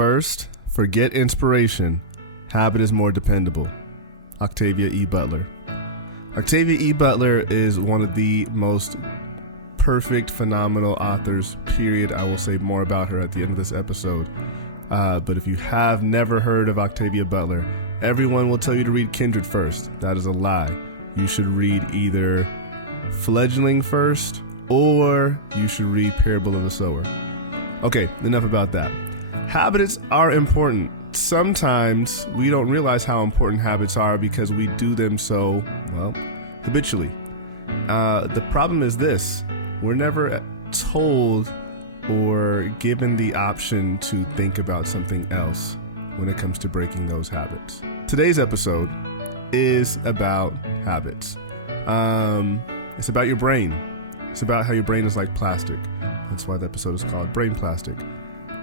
First, forget inspiration. Habit is more dependable. Octavia E. Butler. Octavia E. Butler is one of the most perfect, phenomenal authors, period. I will say more about her at the end of this episode. But if you have never heard of Octavia Butler, everyone will tell you to read Kindred first. That is a lie. You should read either Fledgling first, or you should read Parable of the Sower. Okay, enough about that. Habits are important. Sometimes we don't realize how important habits are because we do them so, well, habitually. The problem is this: we're never told or given the option to think about something else when it comes to breaking those habits. Today's episode is about habits. It's about your brain. It's about how your brain is like plastic. That's why the episode is called Brain Plastic.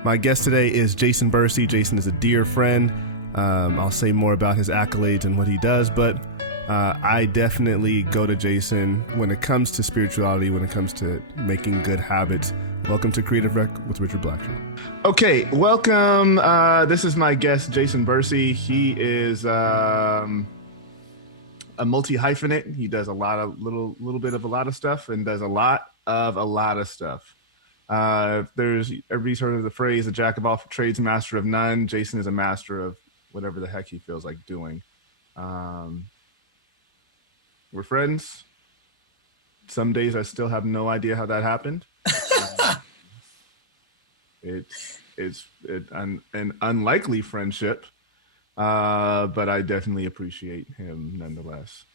My guest today is Jason Burce. Jason is a dear friend. I'll say more about his accolades and what he does, but I definitely go to Jason when it comes to spirituality, when it comes to making good habits. Welcome to Creative Rec with Richard Blackshaw. Okay, welcome. This is my guest, Jason Burce. He is a multi-hyphenate. He does a lot of little bit of a lot of stuff and does a lot of stuff. Everybody's heard of the phrase, a jack of all trades, master of none. Jason is a master of whatever the heck he feels like doing. We're friends. Some days I still have no idea how that happened. It's an unlikely friendship, but I definitely appreciate him nonetheless.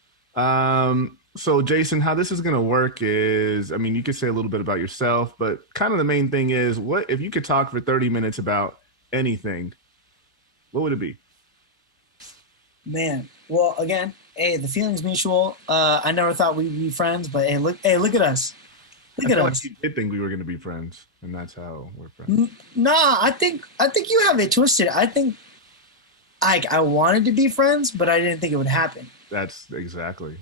So Jason, how this is going to work is, I mean, you could say a little bit about yourself, but kind of the main thing is, what if you could talk for 30 minutes about anything, what would it be? Man, well, again, hey, the feeling's mutual. I never thought we'd be friends, but hey, look at us. Look at us. Like you did think we were going to be friends, and that's how we're friends. Nah, I think you have it twisted. I think I wanted to be friends, but I didn't think it would happen. That's exactly.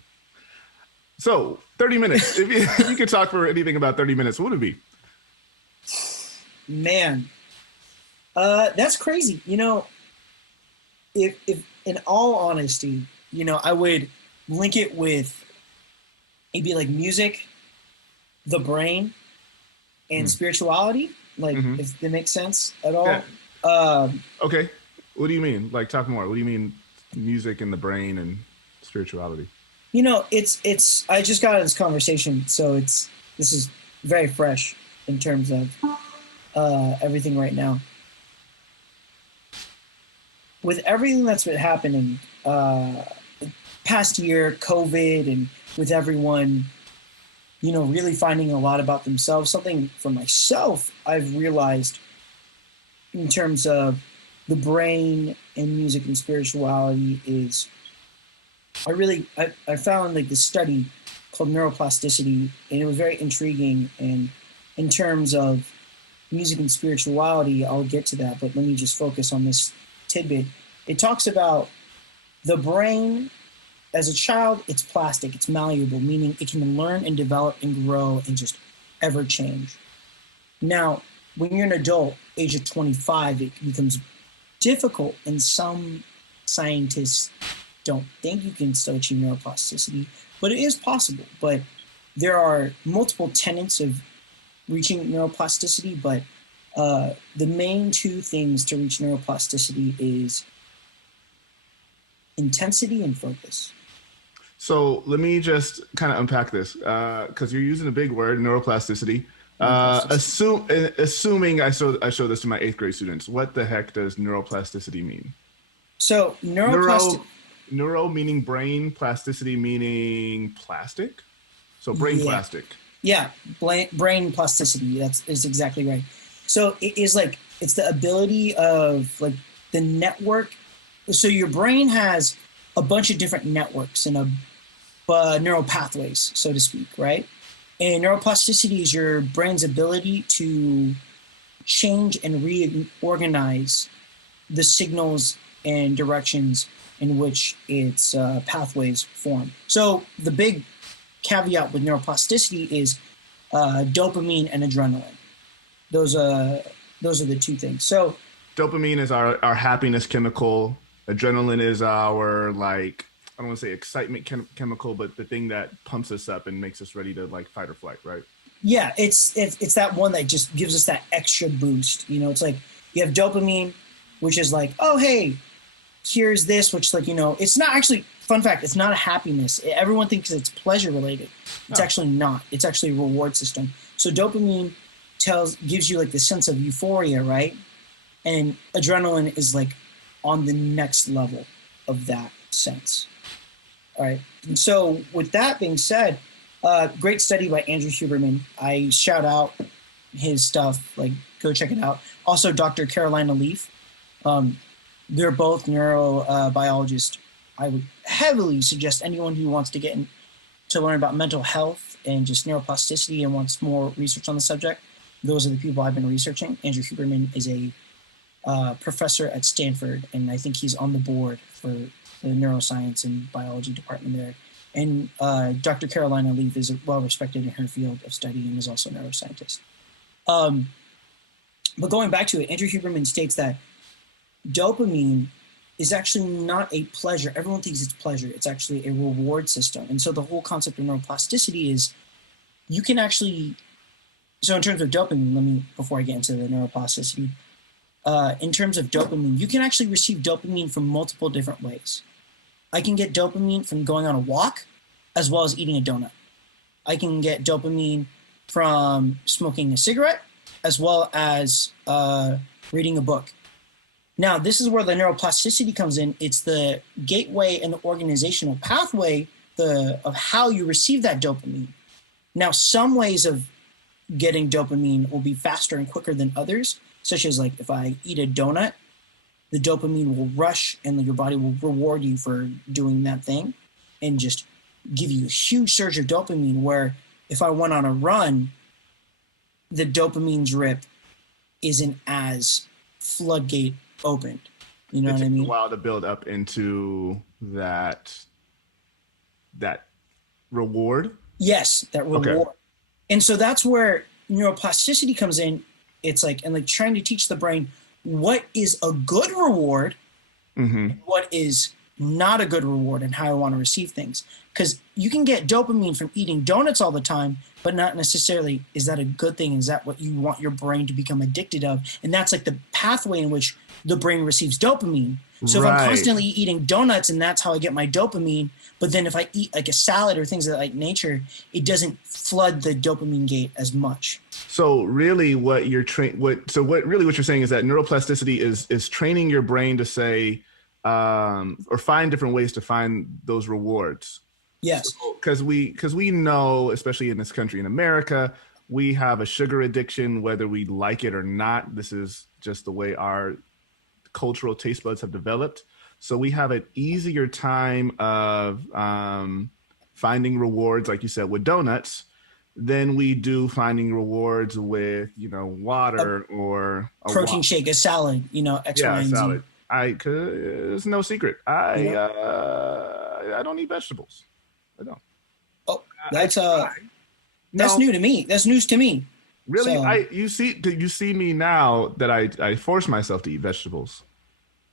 So 30 minutes. if you could talk for anything about 30 minutes, what would it be? Man, that's crazy. You know, if in all honesty, you know, I would link it with, it'd be like music, the brain, and spirituality. Like, if that makes sense at all. Yeah. Okay. What do you mean? Like, talk more. What do you mean music and the brain and spirituality? You know, it's I just got out of this conversation, so this is very fresh in terms of everything right now. With everything that's been happening past year, COVID, and with everyone, you know, really finding a lot about themselves, something for myself I've realized in terms of the brain and music and spirituality is, I found like this study called Neuroplasticity, and it was very intriguing. And in terms of music and spirituality, I'll get to that, but let me just focus on this tidbit. It talks about the brain as a child. It's plastic, it's malleable, meaning it can learn and develop and grow and just ever change. Now, when you're an adult, age of 25, it becomes difficult, and some scientists don't think you can still achieve neuroplasticity, but it is possible. But there are multiple tenets of reaching neuroplasticity, but the main two things to reach neuroplasticity is intensity and focus. So let me just kind of unpack this, because you're using a big word, neuroplasticity. Assuming I show this to my 8th grade students, what the heck does neuroplasticity mean? So Neuro meaning brain, plasticity meaning plastic. So brain plastic. Yeah, brain plasticity. Is exactly right. So it is like, it's the ability of like the network. So your brain has a bunch of different networks and neural pathways, so to speak, right? And neuroplasticity is your brain's ability to change and reorganize the signals and directions in which its pathways form. So the big caveat with neuroplasticity is dopamine and adrenaline. Those are the two things. So dopamine is our happiness chemical. Adrenaline is our, like, I don't want to say excitement chemical, but the thing that pumps us up and makes us ready to like fight or flight, right? Yeah, it's that one that just gives us that extra boost. You know, it's like you have dopamine, which is like, oh hey, here's this, which, like, you know, it's not actually, fun fact, it's not a happiness. Everyone thinks it's pleasure related. It's actually not. It's actually a reward system. So dopamine gives you like the sense of euphoria, right? And adrenaline is like on the next level of that sense. All right. And so with that being said, great study by Andrew Huberman. I shout out his stuff. Like, go check it out. Also, Dr. Carolina Leaf. They're both neurobiologists. I would heavily suggest anyone who wants to get to learn about mental health and just neuroplasticity and wants more research on the subject. Those are the people I've been researching. Andrew Huberman is a professor at Stanford, and I think he's on the board for the neuroscience and biology department there. And Dr. Carolina Leaf is well respected in her field of study and is also a neuroscientist. But going back to it, Andrew Huberman states that dopamine is actually not a pleasure. Everyone thinks it's pleasure. It's actually a reward system. And so the whole concept of neuroplasticity is you can actually, so in terms of dopamine, before I get into the neuroplasticity, in terms of dopamine, you can actually receive dopamine from multiple different ways. I can get dopamine from going on a walk as well as eating a donut. I can get dopamine from smoking a cigarette as well as reading a book. Now, this is where the neuroplasticity comes in. It's the gateway and the organizational pathway of how you receive that dopamine. Now, some ways of getting dopamine will be faster and quicker than others, such as like if I eat a donut, the dopamine will rush and your body will reward you for doing that thing and just give you a huge surge of dopamine, where if I went on a run, the dopamine drip isn't as floodgate opened. You know what I mean? It takes a while to build up into that reward. Yes, that reward. Okay. And so that's where neuroplasticity comes in. It's like, and like trying to teach the brain what is a good reward, and what is not a good reward, and how I want to receive things. Because you can get dopamine from eating donuts all the time, but not necessarily is that a good thing? Is that what you want your brain to become addicted of? And that's like the pathway in which the brain receives dopamine. So if I'm constantly eating donuts and that's how I get my dopamine, but then if I eat like a salad or things of that nature, it doesn't flood the dopamine gate as much. So really what you're what you're saying is that neuroplasticity is training your brain to say, or find different ways to find those rewards. Yes. Because we know, especially in this country, in America, we have a sugar addiction, whether we like it or not. This is just the way our cultural taste buds have developed. So we have an easier time of finding rewards, like you said, with donuts, than we do finding rewards with, water or a protein shake, a salad, X, Y, and Z. Salad. It's no secret. I don't eat vegetables. I don't. Oh, that's new to me. That's news to me. Really? So, you see me now that I force myself to eat vegetables.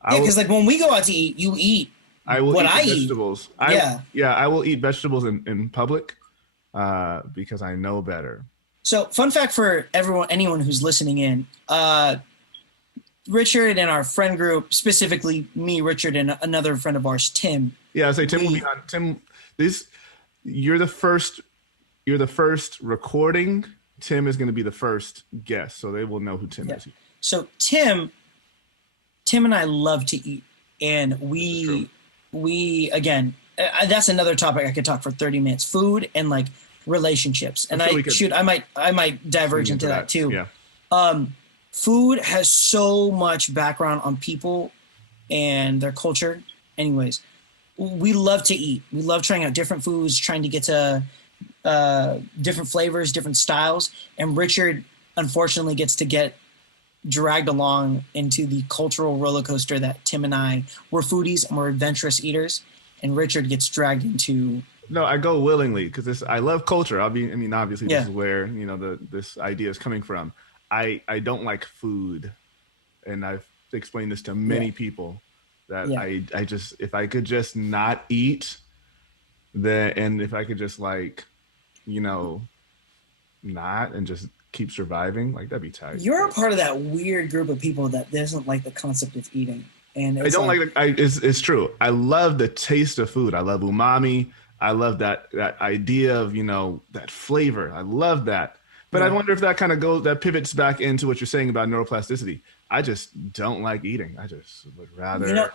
Because like when we go out to eat, you eat I will what eat I vegetables. eat. I will eat vegetables in public because I know better. So fun fact for anyone who's listening in, Richard and our friend group, specifically me, Richard, and another friend of ours, Tim. Yeah, I say Tim will be on. Tim, you're the first recording. Tim is going to be the first guest, so they will know who Tim is. So Tim and I love to eat, and we again, that's another topic I could talk for 30 minutes. Food and like relationships, and I might diverge into that too. Yeah. Food has so much background on people and their culture. Anyways, we love to eat. We love trying out different foods, trying to get to different flavors, different styles. And Richard, unfortunately, gets to get dragged along into the cultural roller coaster that Tim and I, we're foodies and we're adventurous eaters. And Richard gets dragged into. No, I go willingly because I love culture. Obviously, this is where this idea is coming from. I don't like food, and I've explain this to many people that Yeah. I just, if I could just not eat, then, and if I could just like, you know, not and just keep surviving, like that'd be tight. You're a part of that weird group of people that doesn't like the concept of eating. And I it's don't like, it's true. I love the taste of food. I love umami. I love that idea of, you know, that flavor. I love that. But I yeah. wonder if that kind of that pivots back into what you're saying about neuroplasticity. I just don't like eating. I just would rather. You know,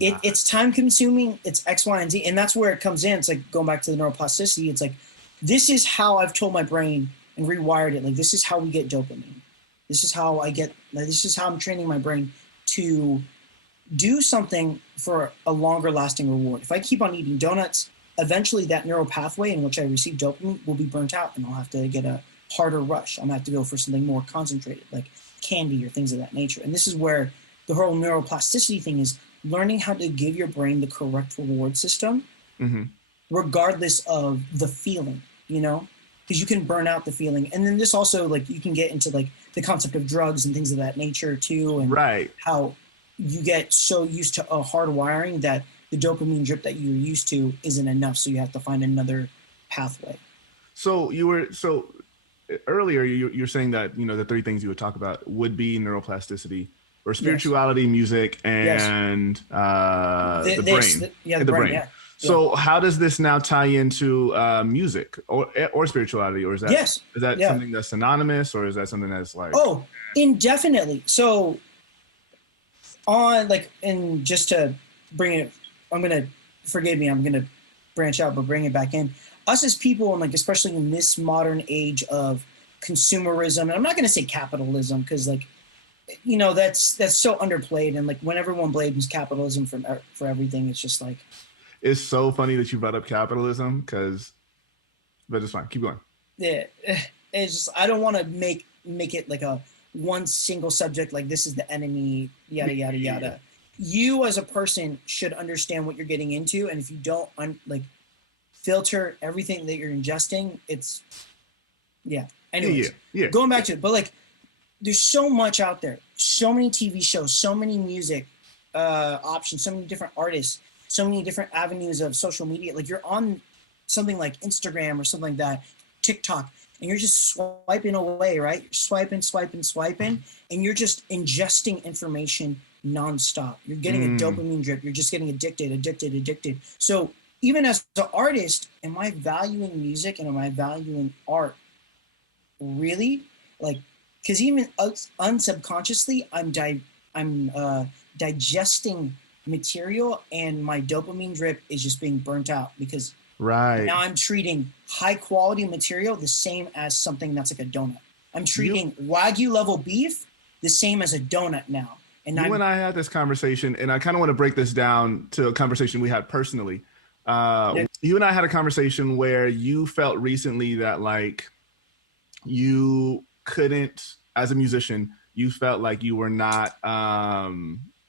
not. it's time consuming. It's X, Y, and Z. And that's where it comes in. It's like going back to the neuroplasticity. It's like, this is how I've told my brain and rewired it. Like, this is how we get dopamine. This is how this is how I'm training my brain to do something for a longer lasting reward. If I keep on eating donuts, eventually that neural pathway in which I receive dopamine will be burnt out, and I'll have to get a harder rush. I'm gonna have to go for something more concentrated, like candy or things of that nature. And this is where the whole neuroplasticity thing is learning how to give your brain the correct reward system, regardless of the feeling, you know, because you can burn out the feeling. And then this also, like, you can get into like the concept of drugs and things of that nature too, and how you get so used to a hard wiring that the dopamine drip that you're used to isn't enough, so you have to find another pathway. So earlier you're saying that, you know, the three things you would talk about would be neuroplasticity or spirituality, music, and the brain. The brain. Yeah. So how does this now tie into music or spirituality, or is that something that's synonymous, or is that something that's like? Oh, indefinitely. So on like, and just to bring it, I'm gonna branch out, but bring it back in. Us as people, and like especially in this modern age of consumerism, and I'm not gonna say capitalism because, like, you know, that's so underplayed, and like when everyone blames capitalism for everything, it's just like, it's so funny that you brought up capitalism, but it's fine. Keep going. Yeah, it's just, I don't want to make it like a one single subject, like this is the enemy, yada yada yada. You as a person should understand what you're getting into, and if you don't like filter everything that you're ingesting, it's anyways, going back to it. But like, there's so much out there, so many TV shows, so many music options, so many different artists, so many different avenues of social media. Like, you're on something like Instagram or something like that, TikTok, and you're just swiping away, right? You're swiping, and you're just ingesting information nonstop. You're getting a dopamine drip. You're just getting addicted. So even as an artist, am I valuing music and am I valuing art? Really? Like, because even unsubconsciously, I'm digesting material, and my dopamine drip is just being burnt out because now I'm treating high quality material the same as something that's like a donut. I'm treating Wagyu level beef the same as a donut now. And you and I had this conversation, and I kind of want to break this down to a conversation we had personally. You and I had a conversation where you felt recently that like you couldn't, as a musician, you felt like you were not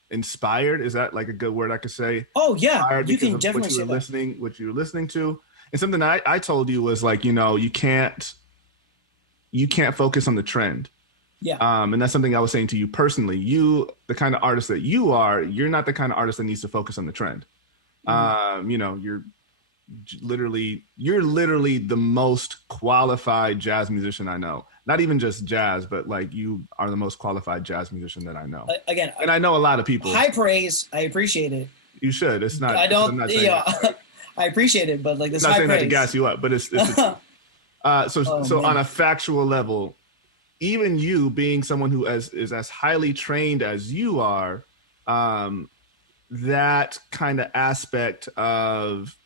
inspired. Is that like a good word I could say? Oh yeah, you can definitely say that. What you were listening to, and something I told you was like, you know, you can't focus on the trend. Yeah. And that's something I was saying to you personally. You, the kind of artist that you are, you're not the kind of artist that needs to focus on the trend. You know, you're literally the most qualified jazz musician I know. Not even just jazz, but like you are the most qualified jazz musician that I know. Again, and I know a lot of people. High praise. I appreciate it. You should. It's not. I don't. I'm not saying I appreciate it, but like this. I'm not high saying praise. that to gas you up, but it's so on a factual level, even you being someone who is as highly trained as you are, that kind of aspect of,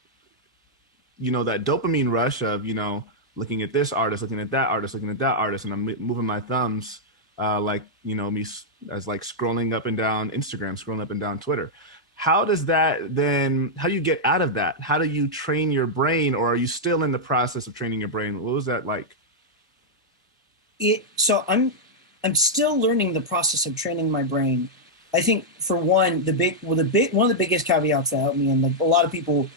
you know, that dopamine rush of, you know, looking at this artist, looking at that artist, and I'm moving my thumbs, like, you know, me as like scrolling up and down Instagram, scrolling up and down Twitter. How do you get out of that? How do you train your brain, or are you still in the process of training your brain? What was that like? So I'm still learning the process of training my brain. I think for one, one of the biggest caveats that helped me, and like a lot of people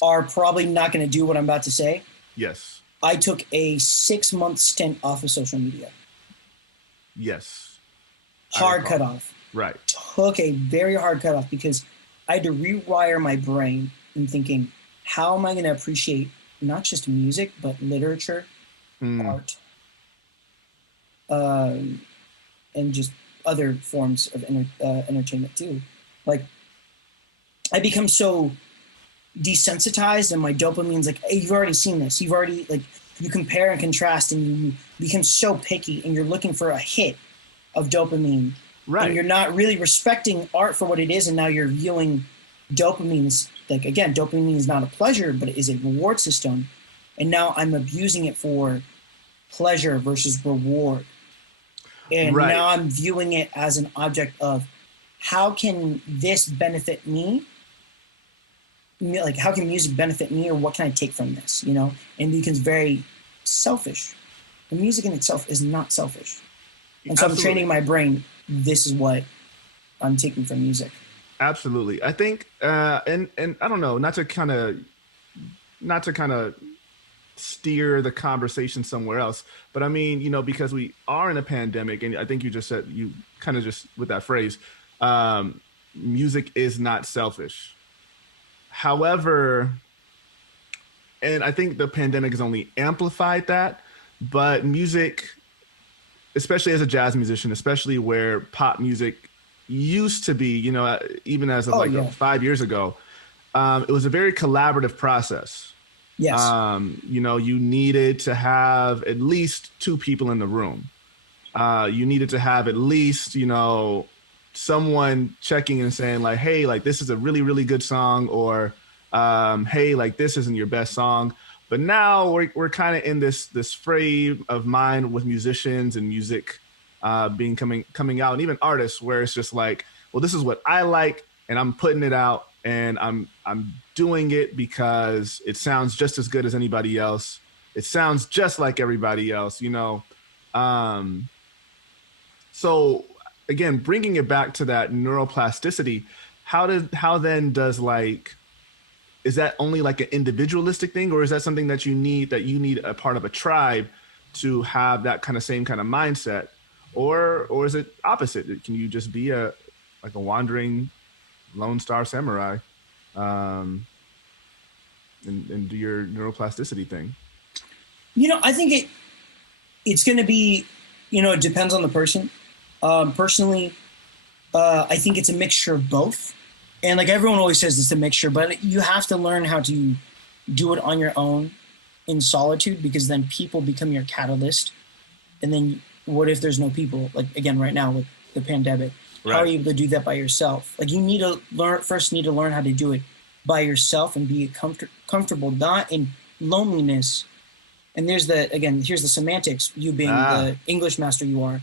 are probably not going to do what I'm about to say. Yes. I took a 6-month stint off of social media. Yes. Hard cut off. Right. took a very hard cutoff because I had to rewire my brain in thinking, how am I going to appreciate not just music, but literature, art, and just other forms of entertainment too. Like, I become so desensitized and my dopamine's like, hey, you've already seen this. You've already, like, you compare and contrast and you become so picky and you're looking for a hit of dopamine. Right. And you're not really respecting art for what it is. And now you're viewing dopamine as, like, again, dopamine is not a pleasure, but it is a reward system. And now I'm abusing it for pleasure versus reward. And Right. now I'm viewing it as an object of, how can this benefit me? Like, how can music benefit me, or what can I take from this? You know, and it becomes very selfish. The music in itself is not selfish. And so I'm training my brain. This is what I'm taking from music. Absolutely. I think, and I don't know, not to kind of steer the conversation somewhere else, but I mean, you know, because we are in a pandemic, and I think you just said, you kind of just with that phrase, music is not selfish. However, and I think the pandemic has only amplified that, but music, especially as a jazz musician, especially where pop music used to be, you know, even as of 5 years ago, it was a very collaborative process. Yes. You know, you needed to have at least two people in the room. You needed to have at least, you know, someone checking and saying like, hey, like, this is a really, really good song, or hey, like, this isn't your best song. But now we're kind of in this frame of mind with musicians and music coming out, and even artists, where it's just like, well, this is what I like, and I'm putting it out, and I'm doing it because it sounds just as good as anybody else. It sounds just like everybody else, you know. So again, bringing it back to that neuroplasticity, how then does, like, is that only like an individualistic thing, or is that something that you need a part of a tribe to have that same kind of mindset, or is it opposite? Can you just be a wandering Lone Star Samurai, and do your neuroplasticity thing? You know, I think it's going to be, you know, it depends on the person. Personally, I think it's a mixture of both. And like everyone always says, it's a mixture, but you have to learn how to do it on your own in solitude, because then people become your catalyst. And then what if there's no people? Like, again, right now with the pandemic, right. How are you able to do that by yourself? Like, you need to learn how to do it by yourself and be comfortable, not in loneliness. And here's the semantics, you being the English master you are.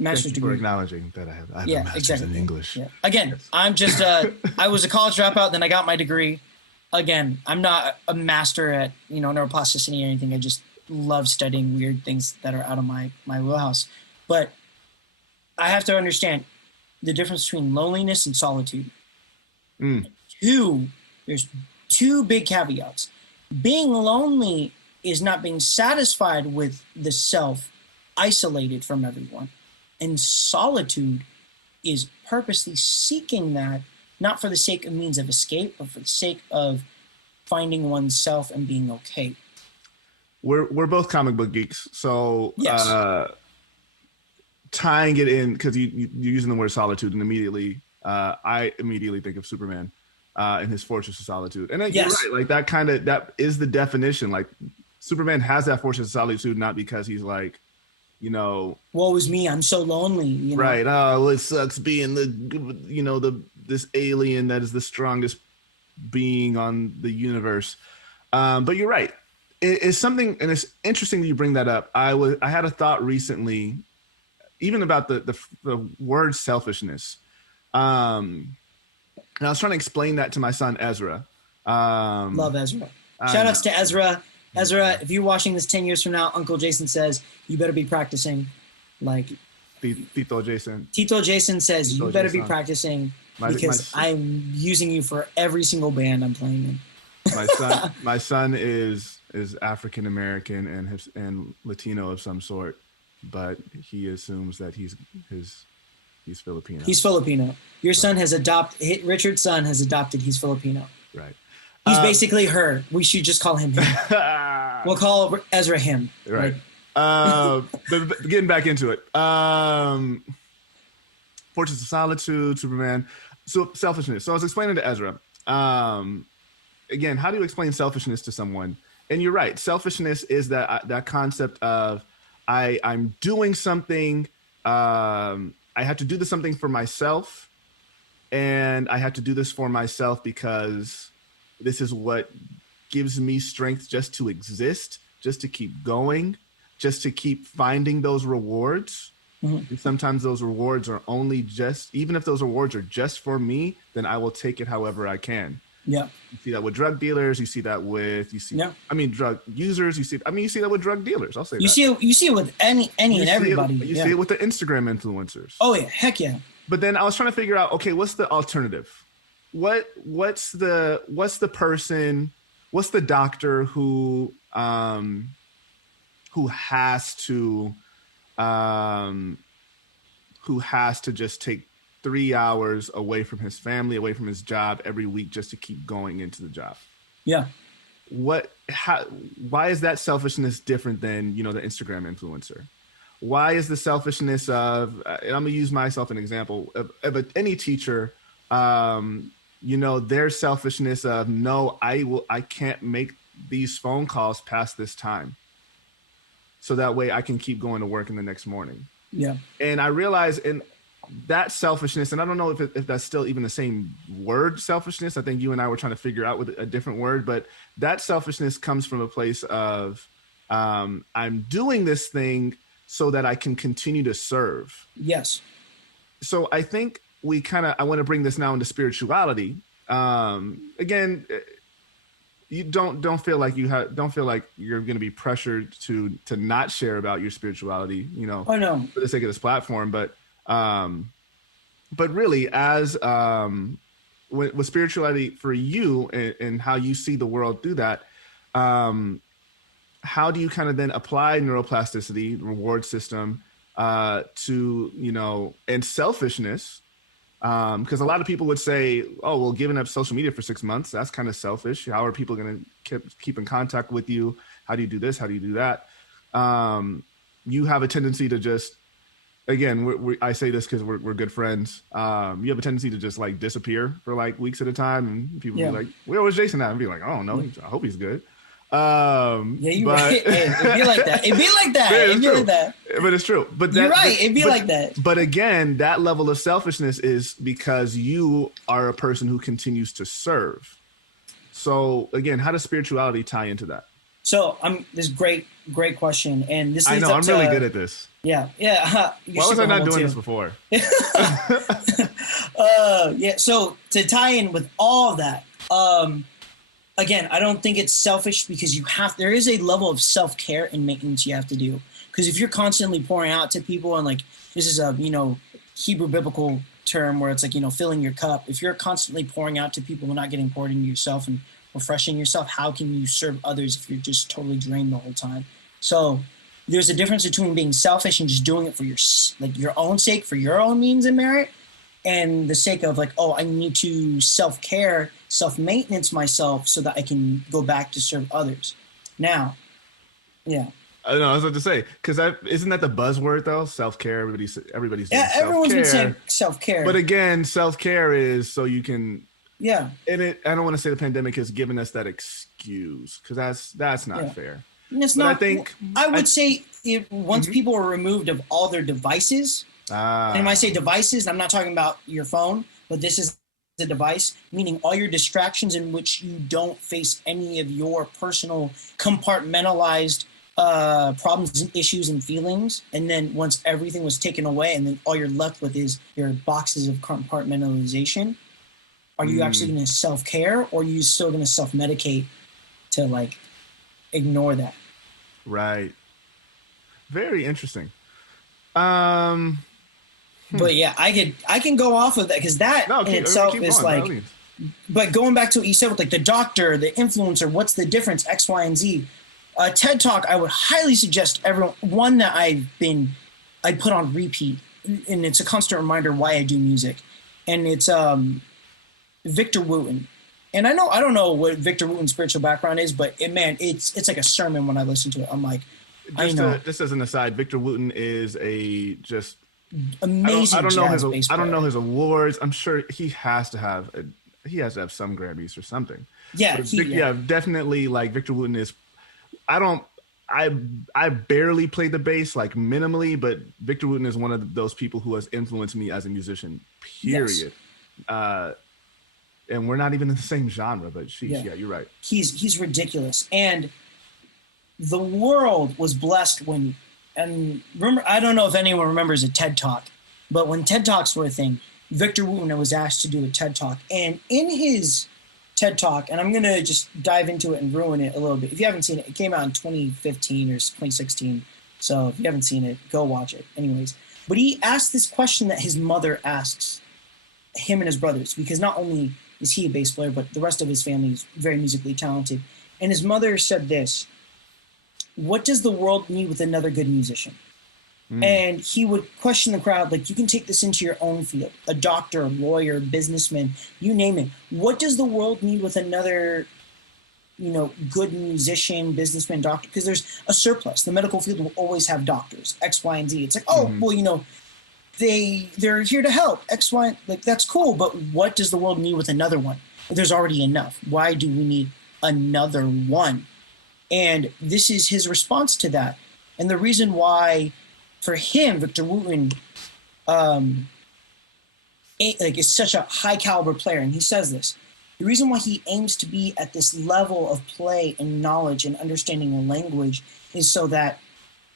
Master's degree. For acknowledging that I have a master's in English. Yeah. Again, yes. I'm just I was a college dropout, then I got my degree. Again, I'm not a master at, you know, neuroplasticity or anything. I just love studying weird things that are out of my wheelhouse. But I have to understand the difference between loneliness and solitude. There's two big caveats. Being lonely is not being satisfied with the self, isolated from everyone. And solitude is purposely seeking that, not for the sake of means of escape, but for the sake of finding oneself and being okay. We're both comic book geeks, so yes. Tying it in, because you're using the word solitude, and immediately I immediately think of Superman and his fortress of solitude. And yes. You're right, like that is the definition. Like, Superman has that fortress of solitude not because he's like, you know, woe is me, I'm so lonely, you know? Right. Oh, it sucks being this alien that is the strongest being on the universe. But you're right. It's something, and it's interesting that you bring that up. I had a thought recently, even about the word selfishness. And I was trying to explain that to my son Ezra. Love Ezra. Shout outs to Ezra. Ezra, if you're watching this 10 years from now, Uncle Jason says, you better be practicing. Like, Tito Jason. Tito Jason says, you better be practicing, because I'm using you for every single band I'm playing in. My son is African American and Latino of some sort, but he assumes that his He's Filipino. He's Filipino. Your son has adopted, Richard's son has adopted, he's Filipino. Right. He's basically her. We should just call him him. We'll call Ezra him. Right. But getting back into it. Fortress of Solitude, Superman. So selfishness. So I was explaining to Ezra. Again, how do you explain selfishness to someone? And you're right. Selfishness is that concept of I'm doing something. I have to do something for myself, and I have to do this for myself because this is what gives me strength just to exist, just to keep going, just to keep finding those rewards. Mm-hmm. And sometimes those rewards are only just, even if those rewards are just for me, then I will take it however I can. Yeah. You see that with drug dealers. You see that with, drug users. You see that with drug dealers. I'll say that. You see it with any and everybody. You see it with the Instagram influencers. Oh yeah. Heck yeah. But then I was trying to figure out, okay, what's the alternative? What's the person, what's the doctor who has to just take 3 hours away from his family, away from his job every week just to keep going into the job? Yeah. Why is that selfishness different than, the Instagram influencer? Why is the selfishness of, and I'm gonna use myself an example of any teacher, their selfishness of, no, I can't make these phone calls past this time, so that way I can keep going to work in the next morning. Yeah. And I realize in that selfishness, and I don't know if that's still even the same word, selfishness. I think you and I were trying to figure out with a different word, but that selfishness comes from a place of, I'm doing this thing so that I can continue to serve. Yes. So I think I want to bring this now into spirituality. Again, you don't feel like you're going to be pressured to not share about your spirituality, Oh no. for the sake of this platform. But really, as with spirituality for you and how you see the world through that, how do you kind of then apply neuroplasticity, reward system, to, and selfishness? Because a lot of people would say, oh, well, giving up social media for 6 months, that's kind of selfish. How are people going to keep in contact with you? How do you do this? How do you do that? You have a tendency to just, again, I say this because we're good friends. You have a tendency to just like disappear for like weeks at a time. And people be like, where was Jason at? And be like, oh, no, I hope he's good. You're right. It'd be like that. It'd be like that. But it's true. But you're right. It'd be like that. But again, that level of selfishness is because you are a person who continues to serve. So again, how does spirituality tie into that? So this great question, and this. I know I'm really good at this. Yeah. Why was I not doing this before? So to tie in with all of that. Again, I don't think it's selfish because there is a level of self-care and maintenance you have to do. Because if you're constantly pouring out to people, and like, this is a, Hebrew biblical term where it's like, filling your cup. If you're constantly pouring out to people and not getting poured into yourself and refreshing yourself, how can you serve others if you're just totally drained the whole time? So there's a difference between being selfish and just doing it for your own sake, for your own means and merit, and the sake of like, oh, I need to self-care, self-maintenance myself so that I can go back to serve others. Now, yeah. I don't know. I was about to say, because isn't that the buzzword though? Self-care. Everybody's doing self-care. Everyone's been saying self-care. But again, self-care is so you can. Yeah. And I don't want to say the pandemic has given us that excuse, because that's not fair. And it's not. I would say once people are removed of all their devices. And when I say devices, I'm not talking about your phone, but this is the device, meaning all your distractions in which you don't face any of your personal compartmentalized problems and issues and feelings. And then once everything was taken away and then all you're left with is your boxes of compartmentalization, are you actually going to self-care, or are you still going to self-medicate to like ignore that? Right. Very interesting. But yeah, I can go off of that because that in itself is like. But going back to what you said with like the doctor, the influencer, what's the difference? X, Y, and Z. TED Talk, I would highly suggest everyone. One that I put on repeat and it's a constant reminder why I do music, and it's Victor Wooten. And I don't know what Victor Wooten's spiritual background is, but it's like a sermon when I listen to it. I'm like, just as an aside, Victor Wooten is a just amazing. I don't know his awards. I'm sure he has to have some Grammys or something. Yeah, definitely. Like Victor Wooten is. I barely play the bass, like minimally, but Victor Wooten is one of those people who has influenced me as a musician. Period. Yes. And we're not even in the same genre, but you're right. He's ridiculous. And the world was blessed when, and remember, I don't know if anyone remembers a TED Talk, but when TED Talks were a thing, Victor Wooten was asked to do a TED Talk. And in his TED Talk, and I'm going to just dive into it and ruin it a little bit. If you haven't seen it, it came out in 2015 or 2016. So if you haven't seen it, go watch it. Anyways, but he asked this question that his mother asks him and his brothers, because not only is he a bass player, but the rest of his family is very musically talented. And his mother said this: what does the world need with another good musician? And he would question the crowd, like, you can take this into your own field, a doctor, a lawyer, businessman, you name it. What does the world need with another, good musician, businessman, doctor? Because there's a surplus. The medical field will always have doctors, X, Y, and Z. It's like, they're here to help, X, Y, like, that's cool. But what does the world need with another one? There's already enough. Why do we need another one? And this is his response to that. And the reason why, for him, Victor Wooten, is such a high caliber player, and he says this: the reason why he aims to be at this level of play and knowledge and understanding the language is so that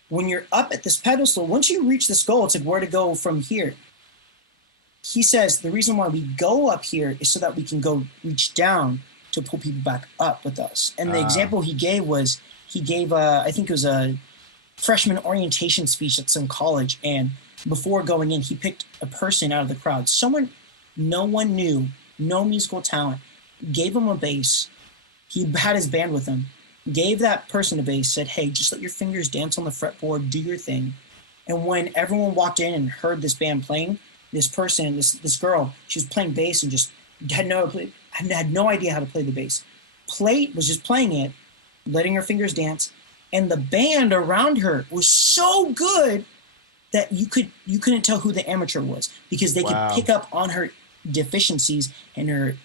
when you're up at this pedestal, once you reach this goal, it's like, where to go from here? He says the reason why we go up here is so that we can go reach down to pull people back up with us. And the example he gave was, I think it was a freshman orientation speech at some college, and before going in, he picked a person out of the crowd, someone no one knew, no musical talent, gave him a bass. He had his band with him, gave that person a bass, said, hey, just let your fingers dance on the fretboard, do your thing. And when everyone walked in and heard this band playing, this person, this girl, she was playing bass and just had no idea how to play the bass. Was just playing it, letting her fingers dance. And the band around her was so good that you couldn't tell who the amateur was, because they could pick up on her deficiencies and her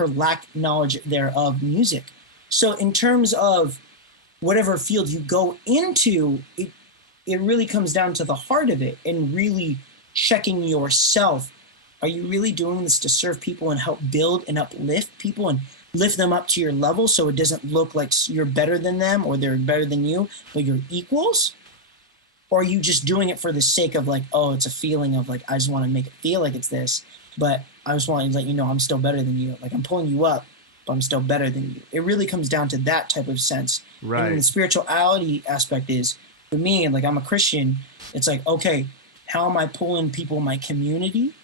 lack knowledge thereof music. So in terms of whatever field you go into, it really comes down to the heart of it and really checking yourself. Are you really doing this to serve people and help build and uplift people and lift them up to your level, so it doesn't look like you're better than them or they're better than you, but you're equals? Or are you just doing it for the sake of, like, oh, it's a feeling of, like, I just want to make it feel like it's this, but I just want to let you know I'm still better than you. Like, I'm pulling you up, but I'm still better than you. It really comes down to that type of sense. Right. And the spirituality aspect is, for me, like, I'm a Christian, it's like, okay, how am I pulling people in my community,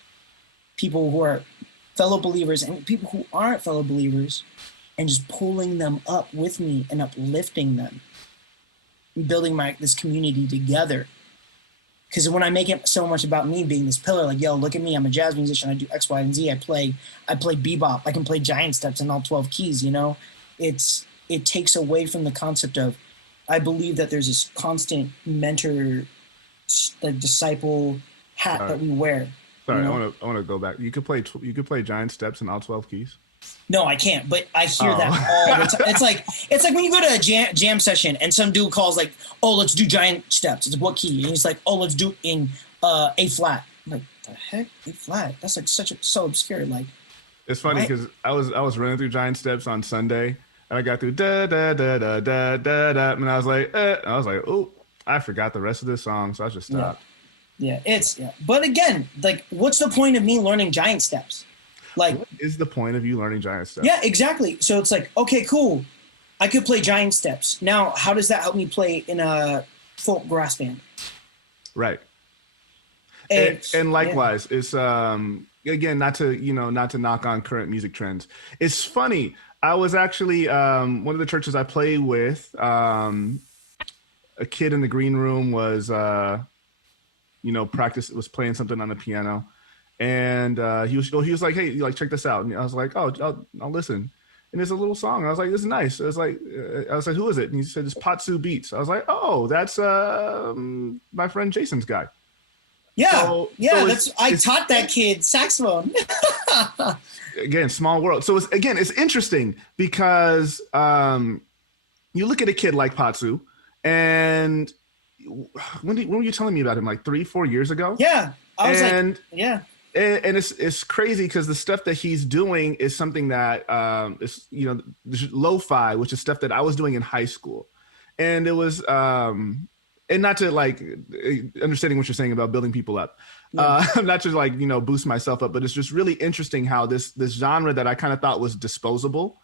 people who are fellow believers and people who aren't fellow believers, and just pulling them up with me and uplifting them, and building this community together. Because when I make it so much about me being this pillar, like, yo, look at me, I'm a jazz musician, I do X, Y, and Z, I play bebop, I can play giant steps in all 12 keys, it takes away from the concept of, I believe that there's this constant mentor, disciple hat that we wear. Sorry, I want to go back. You could play giant steps in all 12 keys. No, I can't. But I hear that all the time. It's like when you go to a jam session and some dude calls, like, "Oh, let's do giant steps." It's like, what key? And he's like, "Oh, let's do in A flat." I'm like, the heck, A flat? That's like so obscure. Like, it's funny because I was running through giant steps on Sunday and I got through da da da da da da da, and I was like, oh, I forgot the rest of this song, so I just stopped. Yeah, but again, like, what's the point of me learning giant steps? Like, what is the point of you learning giant steps? Yeah, exactly. So it's like, okay, cool, I could play giant steps. Now, how does that help me play in a folk brass band? Right. And likewise, it's again, not to knock on current music trends. It's funny. I was actually one of the churches I play with. A kid in the green room was was playing something on the piano, and he was like, hey, like check this out, and I was like, oh, I'll listen. And it's a little song. I was like, this is nice. I was like, who is it? And he said, it's Patsu Beats. I was like, oh, that's my friend Jason's guy. Yeah, I taught that kid saxophone. Again, small world. So it's interesting because you look at a kid like Patsu, and when were you telling me about him? Like 3-4 years ago? Yeah, I was like, yeah. And it's crazy because the stuff that he's doing is something that is lo-fi, which is stuff that I was doing in high school, and it was and not to like understanding what you're saying about building people up, not to like boost myself up, but it's just really interesting how this genre that I kind of thought was disposable.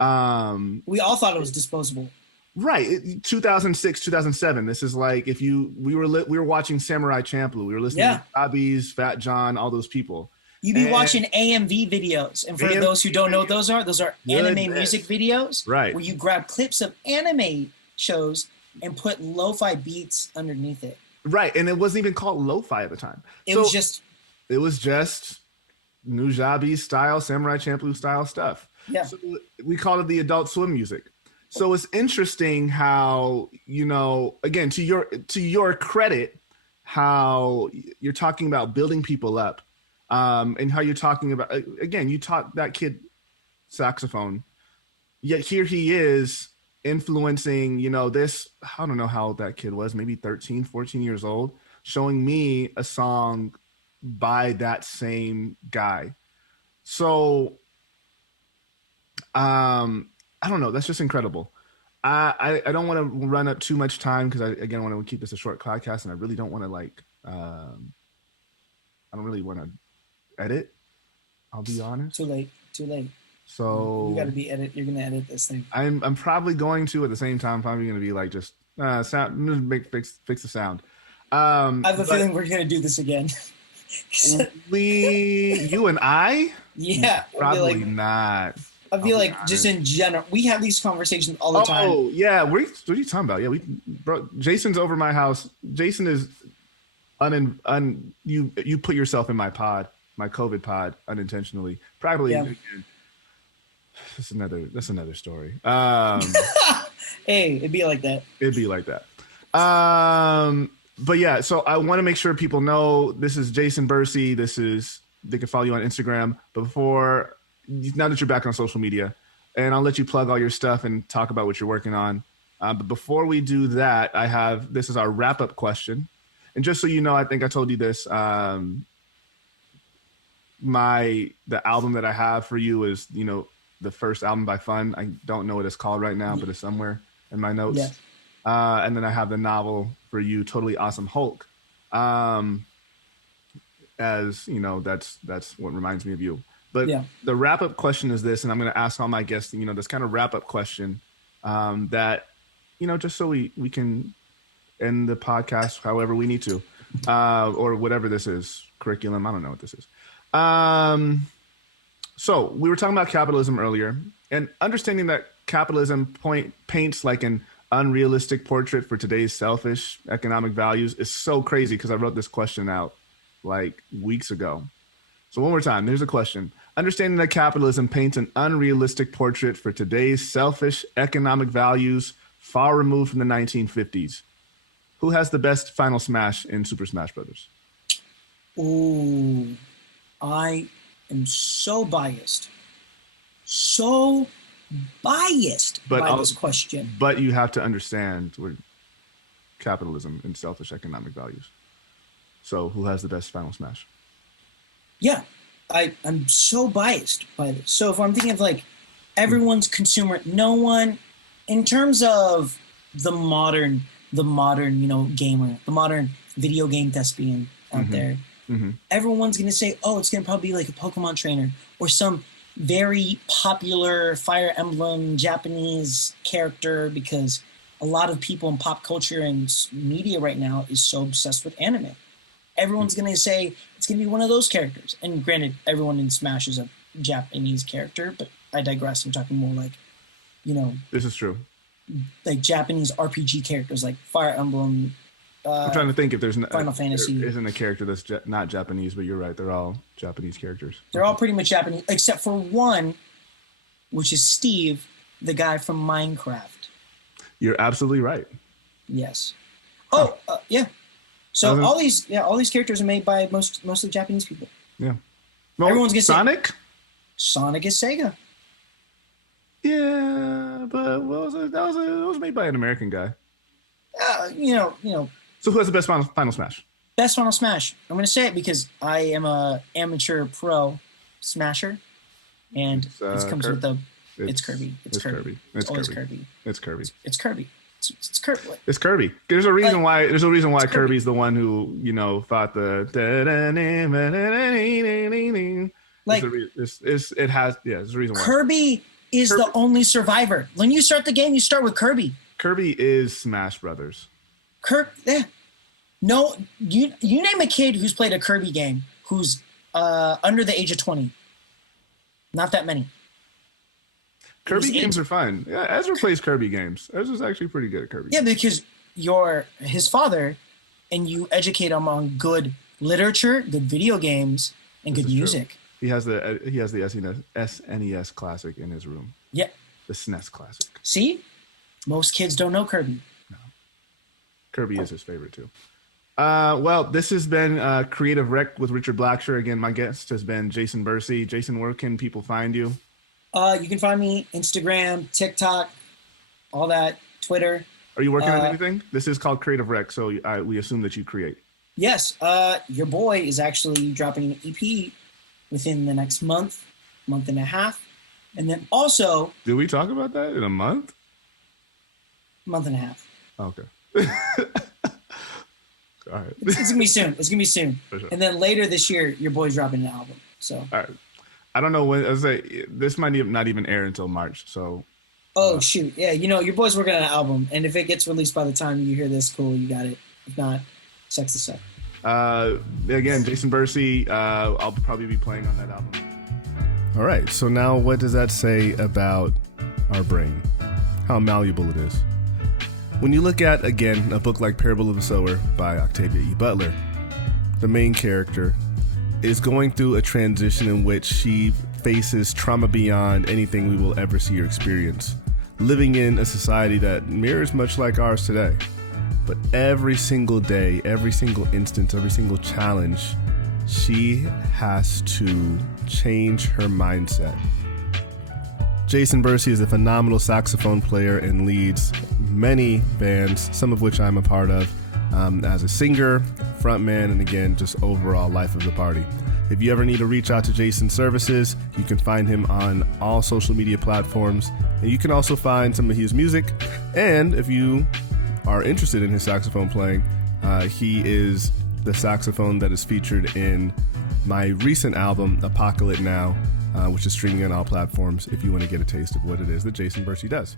We all thought it was disposable. Right, 2006, 2007. This is like if we were watching Samurai Champloo, we were listening to Bobby's, Fat John, all those people. You'd be watching AMV videos, and for those who don't know what those are anime music videos, right? Where you grab clips of anime shows and put lo-fi beats underneath it. Right, and it wasn't even called lo-fi at the time. It was just Nujabi style, Samurai Champloo style stuff. Yeah, so we called it the Adult Swim music. So it's interesting how, again, to your credit, how you're talking about building people up, and how you're talking about, again, you taught that kid saxophone, yet here he is influencing, this, I don't know how old that kid was, maybe 13, 14 years old, showing me a song by that same guy. So, I don't know. That's just incredible. I don't want to run up too much time because I want to keep this a short podcast, and I really don't want to I don't really want to edit. I'll be honest. Too late. So you got to be edit. You're gonna edit this thing. I'm probably going to at the same time. Probably going to be like just sound. Fix the sound. I have a feeling we're gonna do this again. You and I? Yeah, probably not. I feel like just in general, we have these conversations all the time. Oh yeah, what are you talking about? Yeah, Jason's over my house. Jason is you put yourself in my pod, my COVID pod, unintentionally. Probably. Yeah. That's another story. Hey, it'd be like that. But yeah, so I want to make sure people know this is Jason Burce. They can follow you on Instagram. But now that you're back on social media, and I'll let you plug all your stuff and talk about what you're working on. But before we do that, this is our wrap-up question. And just so you know, I think I told you this, the album that I have for you is, the first album by Fun. I don't know what it's called right now, but it's somewhere in my notes. Yeah. And then I have the novel for you, Totally Awesome Hulk. As you know, that's what reminds me of you. But the wrap-up question is this, and I'm going to ask all my guests, this kind of wrap-up question that, just so we can end the podcast however we need to, or whatever this is, curriculum. I don't know what this is. So we were talking about capitalism earlier, and understanding that capitalism paints like an unrealistic portrait for today's selfish economic values is so crazy because I wrote this question out like weeks ago. So one more time, here's a question. Understanding that capitalism paints an unrealistic portrait for today's selfish economic values far removed from the 1950s. Who has the best final smash in Super Smash Brothers? Ooh, I am so biased. So biased by this question. But you have to understand capitalism and selfish economic values. So who has the best final smash? Yeah, I'm so biased by this. So if I'm thinking of like everyone's consumer, no one, in terms of the modern, gamer, the modern video game thespian out there, everyone's going to say, oh, it's going to probably be like a Pokemon trainer or some very popular Fire Emblem Japanese character, because a lot of people in pop culture and media right now is so obsessed with anime. Everyone's going to say it's going to be one of those characters. And granted, everyone in Smash is a Japanese character, but I digress. I'm talking more like, This is true. Like Japanese RPG characters like Fire Emblem, I'm trying to think if there's Final Fantasy. There isn't a character that's not Japanese, but you're right. They're all Japanese characters. They're all pretty much Japanese, except for one, which is Steve, the guy from Minecraft. You're absolutely right. Yes. Oh, yeah. So all these characters are made by mostly Japanese people. Yeah. Well, everyone's gonna Sonic. Say, Sonic is Sega. Yeah, but what was it? It was made by an American guy. You know. So who has the best Final Smash? Best Final Smash. I'm going to say it because I am a amateur pro smasher, and this comes with the. It's Kirby. It's Kirby. It's always Kirby. It's Kirby. It's Kirby. It's Kirby. It's Kirby. There's a reason why. There's a reason why Kirby's the one who thought the. Like it has. Yeah, there's a reason why. Kirby is the only survivor. When you start the game, you start with Kirby. Kirby is Smash Brothers. No, you name a kid who's played a Kirby game who's under the age of 20. Not that many. Kirby games are fun. Yeah, Ezra plays Kirby games. Ezra's actually pretty good at Kirby. Yeah, because you're his father, and you educate him on good literature, good video games, and good music. True. He has the SNES Classic in his room. Yeah. The SNES Classic. See? Most kids don't know Kirby. No. Kirby is his favorite too. Well, this has been Creative Rec with Richard Blacksher. Again, my guest has been Jason Burce. Jason, where can people find you? You can find me Instagram, TikTok, all that, Twitter. Are you working on anything? This is called Creative Rec, so we assume that you create. Yes. Your boy is actually dropping an EP within the next month and a half. And then also... Did we talk about that in a month? Month and a half. Okay. All right. It's going to be soon. It's going to be soon. For sure. And then later this year, your boy's dropping an album. So. All right. I don't know when. I say this might not even air until March. So. Oh, shoot. Yeah. Your boy's working on an album. And if it gets released by the time you hear this, cool, you got it. If not, sucks to suck. Again, Jason Burce, I'll probably be playing on that album. All right. So now what does that say about our brain? How malleable it is. When you look at, again, a book like Parable of the Sower by Octavia E. Butler, the main character is going through a transition in which she faces trauma beyond anything we will ever see or experience, living in a society that mirrors much like ours today. But every single day, every single instance, every single challenge, she has to change her mindset. Jason Burce is a phenomenal saxophone player and leads many bands, some of which I'm a part of, as a singer, frontman, and again, just overall life of the party. If you ever need to reach out to Jason's services, you can find him on all social media platforms, and you can also find some of his music. And if you are interested in his saxophone playing, he is the saxophone that is featured in my recent album, Apocalypse Now, which is streaming on all platforms if you want to get a taste of what it is that Jason Burce does.